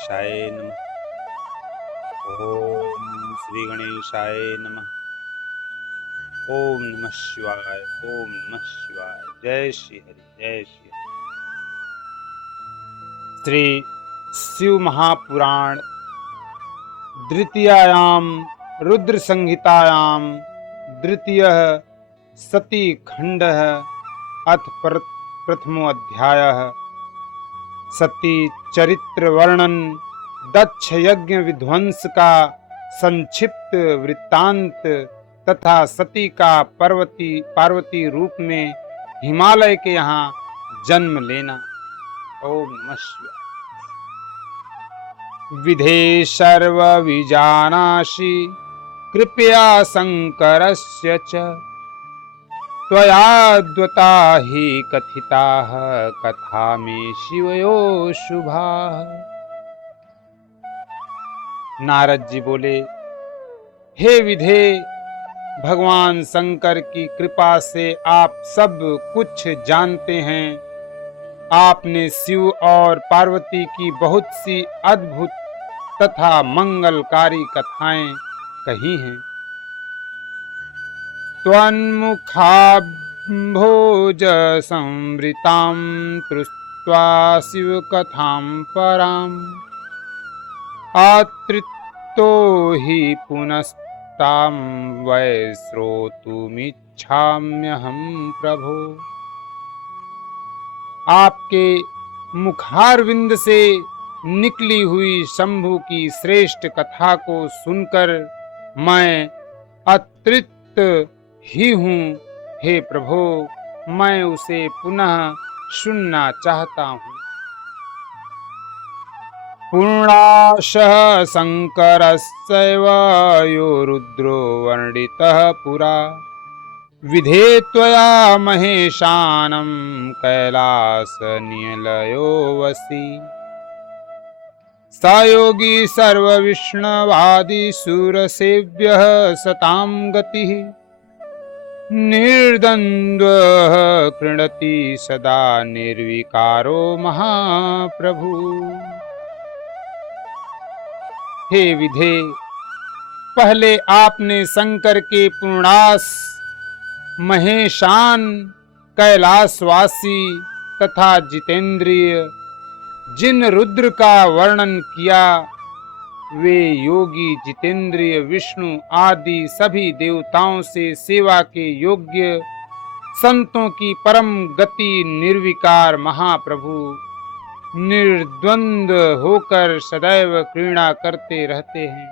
गणेशाय नमः। ओम श्री गणेशाय नमः। ओम नमः शिवाय। ओम नमः शिवाय। जय श्री हरि, जय श्री हरि। श्री शिव महापुराण द्वितीयायाम रुद्र संहितायाम द्वितीय सती खंड अथ प्रथमो अध्याय। सती चरित्र वर्णन, दक्ष यज्ञ विध्वंस का संक्षिप्त वृत्तांत तथा सती का पार्वती रूप में हिमालय के यहाँ जन्म लेना। ओम नमः शिवाय। विधे सर्व विजानासि कृपया शंकरस्य च त्वयाद्वता हि कथिताः कथा में शिवयो शुभा। नारद जी बोले, हे विधे, भगवान शंकर की कृपा से आप सब कुछ जानते हैं। आपने शिव और पार्वती की बहुत सी अद्भुत तथा मंगलकारी कथाएं कही हैं। त्वन्मुखाम्भोज संवृतां तृष्ट्वा शिव कथां पराम् आत्रितो हि पुनस्तां वै श्रोतुमिच्छाम्यहं प्रभो। आपके मुखारविंद से निकली हुई शंभु की श्रेष्ठ कथा को सुनकर मैं अतृप्त ही हूँ। हे प्रभो, मैं उसे पुनः सुनना चाहता हूँ। पूर्णाशः शंकरस्यैव यो रुद्रो वर्णितः पुरा विधे त्वया महेशानं कैलासनिलयो वसी। स योगी सर्वविष्णवादि सुरसेव्यः सतां गतिः निर्द्वन्द्वः कृणति सदा निर्विकारो महाप्रभु। हे विधे, पहले आपने शंकर के पूर्णास महेशान कैलाशवासी तथा जितेंद्रिय जिन रुद्र का वर्णन किया, वे योगी जितेंद्रिय विष्णु आदि सभी देवताओं से सेवा के योग्य संतों की परम गति निर्विकार महाप्रभु निर्द्वंद होकर सदैव क्रीड़ा करते रहते हैं।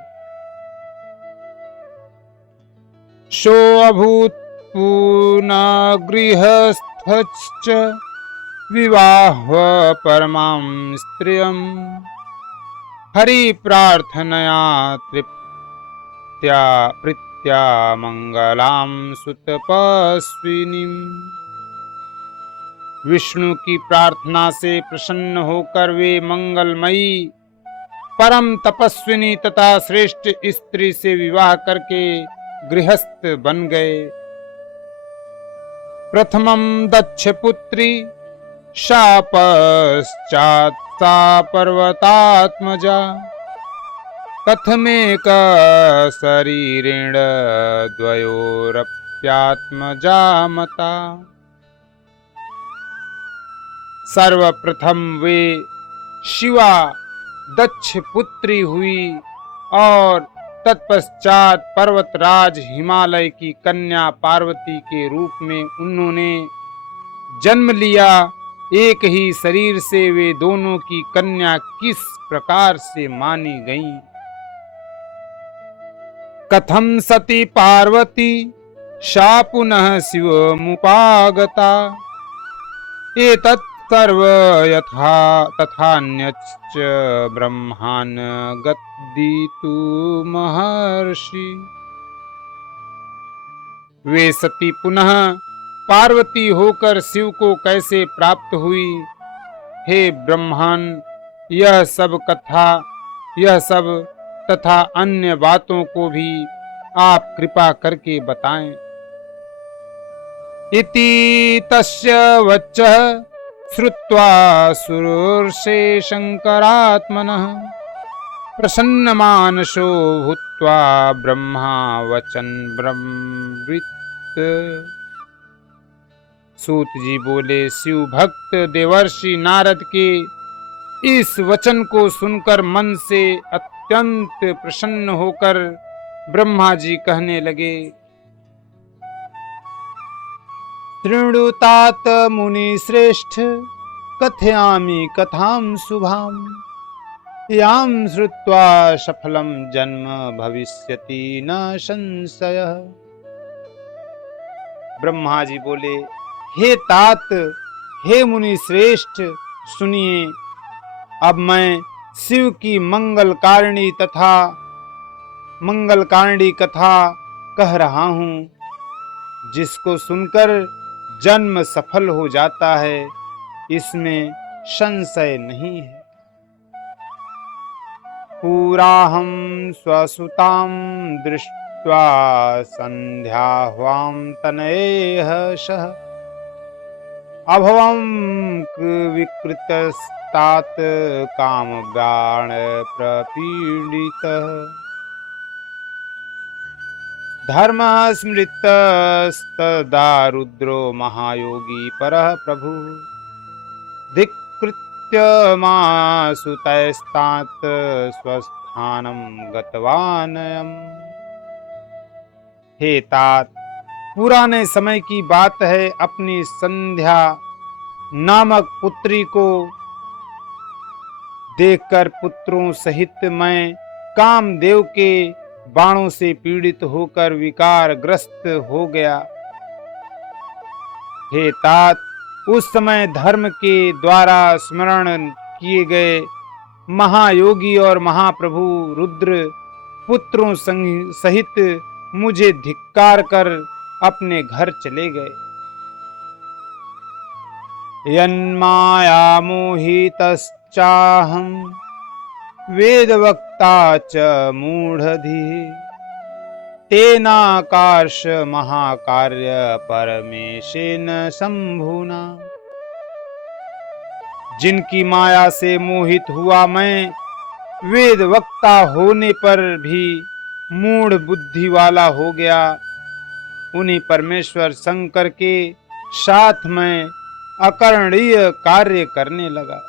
शो अभूत पूना गृहस्थश्च विवाह परमां स्त्रियं हरि प्रार्थनया तृप्त्या प्रीत्या मंगलां सुतपस्विनीं। विष्णु की प्रार्थना से प्रसन्न होकर वे मंगलमयी परम तपस्विनी तथा श्रेष्ठ स्त्री से विवाह करके गृहस्थ बन गए। प्रथमं दक्ष पुत्री शापश्चात् सा पर्वतात्मजा कथमेक शरीरेण द्वयोरप्यात्मजा मता। सर्वप्रथम वे शिवा दक्ष पुत्री हुई और तत्पश्चात पर्वतराज हिमालय की कन्या पार्वती के रूप में उन्होंने जन्म लिया। एक ही शरीर से वे दोनों की कन्या किस प्रकार से मानी गईं? कथम सती पार्वती सा पुनः शिवमुपागता एतत् सर्व यथा तथान्यच्च ब्रह्मान् गद्दितु महर्षि। वे सती पुनः पार्वती होकर शिव को कैसे प्राप्त हुई? हे ब्रह्मन, यह सब तथा अन्य बातों को भी आप कृपा करके बताएं। इति तस्य वचः श्रुत्वा सुरर्षे शंकरात्मनः प्रसन्न मानसो भूत्वा ब्रह्मा वचन ब्रह्मवित्। सूत जी बोले, शिव भक्त देवर्षि नारद के इस वचन को सुनकर मन से अत्यंत प्रसन्न होकर ब्रह्मा जी कहने लगे, शृणुतात मुनि श्रेष्ठ कथयामि कथां शुभां, यां श्रुत्वा सफलं जन्म भविष्यति न संशयः। ब्रह्मा जी बोले, हे तात, हे मुनि श्रेष्ठ, सुनिए, अब मैं शिव की मंगलकारिणी कथा कह रहा हूँ, जिसको सुनकर जन्म सफल हो जाता है, इसमें संशय नहीं है। पुराहं स्वसुतां दृष्ट्वा संध्याह्वां तनयेह सह, अभवं विकृतस्तात कामबाण प्रपीडितः। धर्मः स्मृतस्तदा रुद्रो महायोगी परः प्रभुः, धिक्कृत्य मासुतैस्तात् स्वस्थानं गतवानयम्। हे तात, पुराने समय की बात है, अपनी संध्या नामक पुत्री को देखकर पुत्रों सहित मैं कामदेव के बाणों से पीड़ित होकर विकार ग्रस्त हो गया। हे तात, उस समय धर्म के द्वारा स्मरण किए गए महायोगी और महाप्रभु रुद्र पुत्रों सहित मुझे धिक्कार कर अपने घर चले गए। यन्माया मोहितश्चाहं वेदवक्ता च मूढ़धिः, तेनाकर्ष महाकार्य परमेशेन शंभुना। जिनकी माया से मोहित हुआ मैं, वेद वक्ता होने पर भी मूढ़ बुद्धि वाला हो गया, उन्हीं परमेश्वर शंकर के साथ मैं अकरणीय कार्य करने लगा।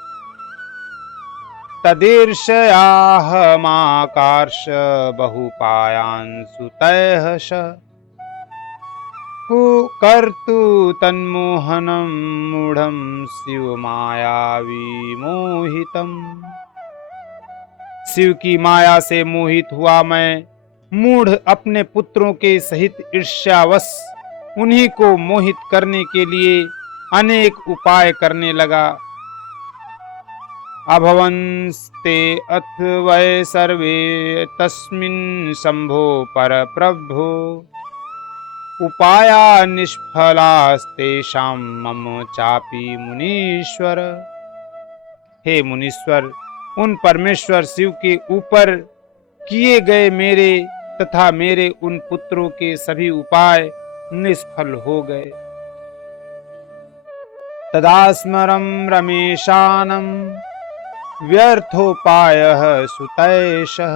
तदीर्षयाहमाकर्ष बहुपायांसुतैः स, कुकर्तु तन्मोहनं मूढ़ं शिव माया विमोहितम्। शिव की माया से मोहित हुआ मैं मूढ़ अपने पुत्रों के सहित ईर्ष्यावश उन्हीं को मोहित करने के लिए अनेक उपाय करने लगा। अभवंस्ते अथ वै सर्वे तस्मिन् शंभो पर प्रभो, उपाया निष्फलास्तेषां मम चापि मुनीश्वर। हे मुनीश्वर, उन परमेश्वर शिव के ऊपर किए गए मेरे तथा मेरे उन पुत्रों के सभी उपाय निष्फल हो गए। तदा स्मरं रमेशानं व्यर्थोपायः सुतैषः,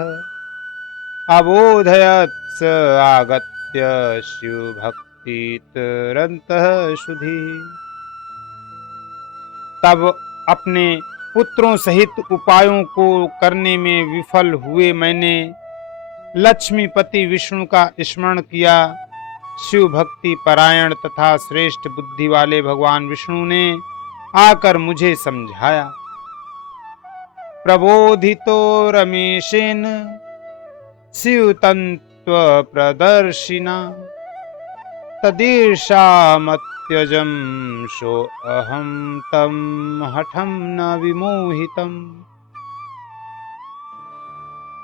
अबोधयत् स आगत्य शिवभक्तितरन्तः शुधिः। तब अपने पुत्रों सहित उपायों को करने में विफल हुए मैंने लक्ष्मीपति विष्णु का स्मरण किया। शिव भक्ति परायण तथा श्रेष्ठ बुद्धि वाले भगवान विष्णु ने आकर मुझे समझाया। प्रबोधितो रमेशेन शिव तत्व प्रदर्शिना, तदीर्षामत्यजं सो अहं तं हठं न विमोहितम्।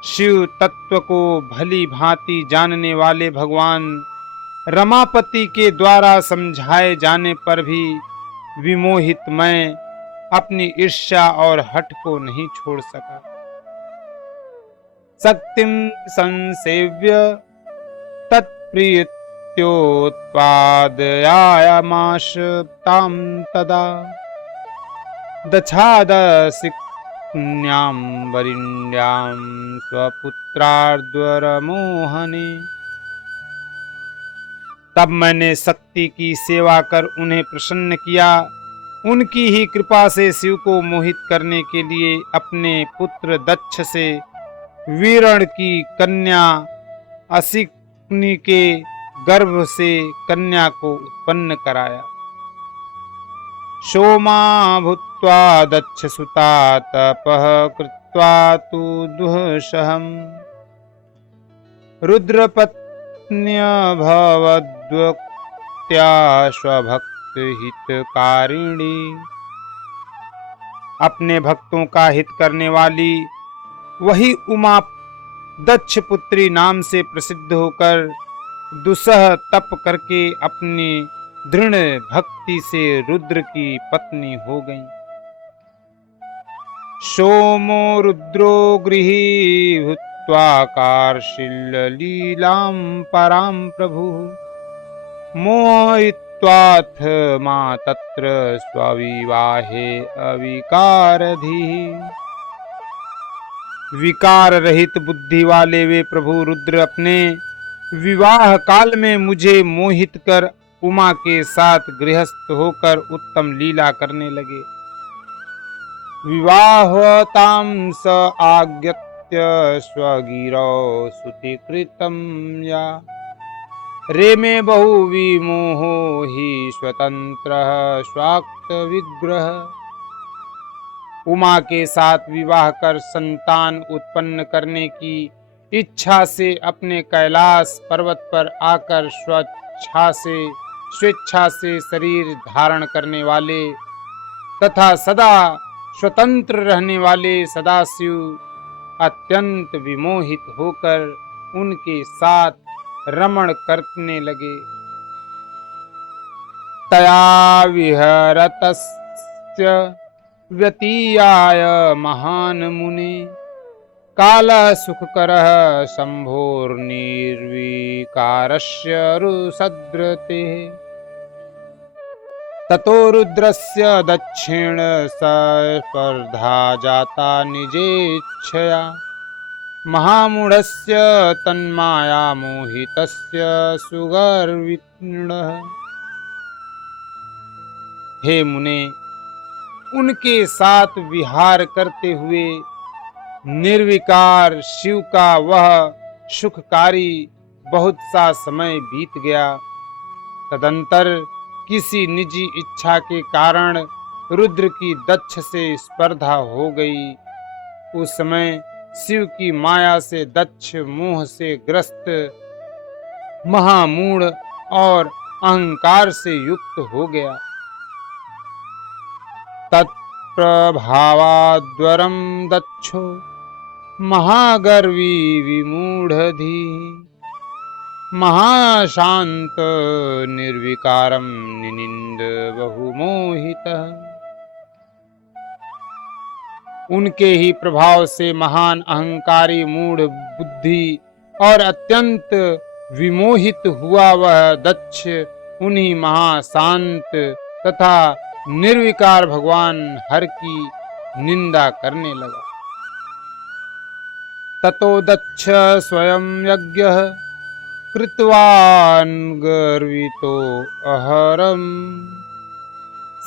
शिव तत्व को भली भांति जानने वाले भगवान रमापति के द्वारा समझाए जाने पर भी विमोहित मैं अपनी ईर्ष्या और हठ को नहीं छोड़ सका। शक्तिं संसेव्य तत्प्रीत्योत्पादयामास तां तदा, दच्छादसि पुण्यां वरिण्यां स्वपुत्रार्द्वरमोहने। तब मैंने शक्ति की सेवा कर उन्हें प्रसन्न किया। उनकी ही कृपा से शिव को मोहित करने के लिए अपने पुत्र दक्ष से वीरण की कन्या असिक्नी के गर्भ से कन्या को उत्पन्न कराया। सोमा भूत्वा दक्ष सुता तपः कृत्वा तु दुःसहम् रुद्रपत्न्यभवद्वक्त्या स्वभक्तहितकारिणी। अपने भक्तों का हित करने वाली वही उमा दक्ष पुत्री नाम से प्रसिद्ध होकर दुसह तप करके अपनी दृढ़ भक्ति से रुद्र की पत्नी हो गई। सोमो रुद्रो गृही भूत्वा कार्षिल्लीलां परां प्रभु मोहित्वाथ मां तत्र स्वविवाहे अविकारधिः। विकार रहित बुद्धि वाले वे प्रभु रुद्र अपने विवाह काल में मुझे मोहित कर उमा के साथ गृहस्थ होकर उत्तम लीला करने लगे। विवाहतां स आज्ञत्य स्वगिरौ सुतिकृतं या रेमे बहु विमोहो हि स्वतंत्रः स्वाक्त विग्रह। उमा के साथ विवाह कर संतान उत्पन्न करने की इच्छा से अपने कैलाश पर्वत पर आकर स्वेच्छा से शरीर धारण करने वाले तथा सदा स्वतंत्र रहने वाले सदाशिव अत्यंत विमोहित होकर उनके साथ रमण करने लगे। तया विहरतस्य व्यतीयाय महान मुने कालः सुखकरः शम्भोर्निर्विकारस्य रुसद्रते। ततो रुद्रस्य दक्षिण स्पर्धा जाता निजेच्छया महामूढस्य तन्माया मोहितस्य सुगर्विणः। हे मुने, उनके साथ विहार करते हुए निर्विकार शिव का वह सुखकारी बहुत सा समय बीत गया। तदंतर किसी निजी इच्छा के कारण रुद्र की दक्ष से स्पर्धा हो गई। उस समय शिव की माया से दक्ष मोह से ग्रस्त महामूढ़ और अहंकार से युक्त हो गया। तत्प्रभावाद्वरं दक्षो महागर्वी विमूढ़धि महाशांत निर्विकारं निनिंद बहुमोहितः। उनके ही प्रभाव से महान अहंकारी मूढ़ बुद्धि और अत्यंत विमोहित हुआ वह दक्ष उन्हीं महाशांत तथा निर्विकार भगवान हर की निंदा करने लगा। ततो दक्ष स्वयं यज्ञः कृतवान् गर्वितो अहरम्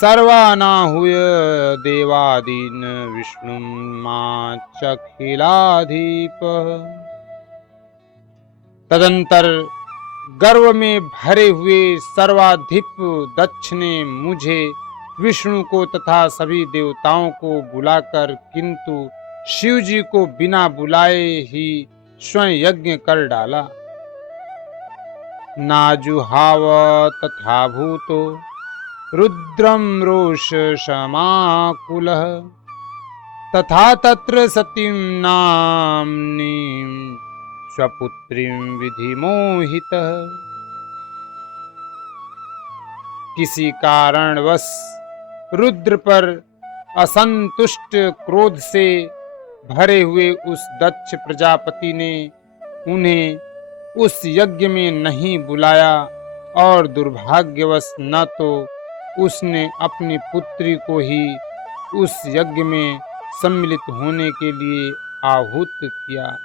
सर्वानाहुय देवादीन् विष्णुं माचखिलाधीपः। तदंतर गर्व में भरे हुए सर्वाधिप दक्ष ने मुझे विष्णु को तथा सभी देवताओं को बुलाकर किंतु शिव जी को बिना बुलाए ही स्वयं यज्ञ कर डाला। नाजुहाव तथा भूतो रुद्रम रोष समाकुलः तथा तत्र सतीं नाम्नीं स्वपुत्रीं विधिमोहितः। किसी कारणवश रुद्र पर असंतुष्ट क्रोध से भरे हुए उस दक्ष प्रजापति ने उन्हें उस यज्ञ में नहीं बुलाया और दुर्भाग्यवश न तो उसने अपनी पुत्री को ही उस यज्ञ में सम्मिलित होने के लिए आहूत किया।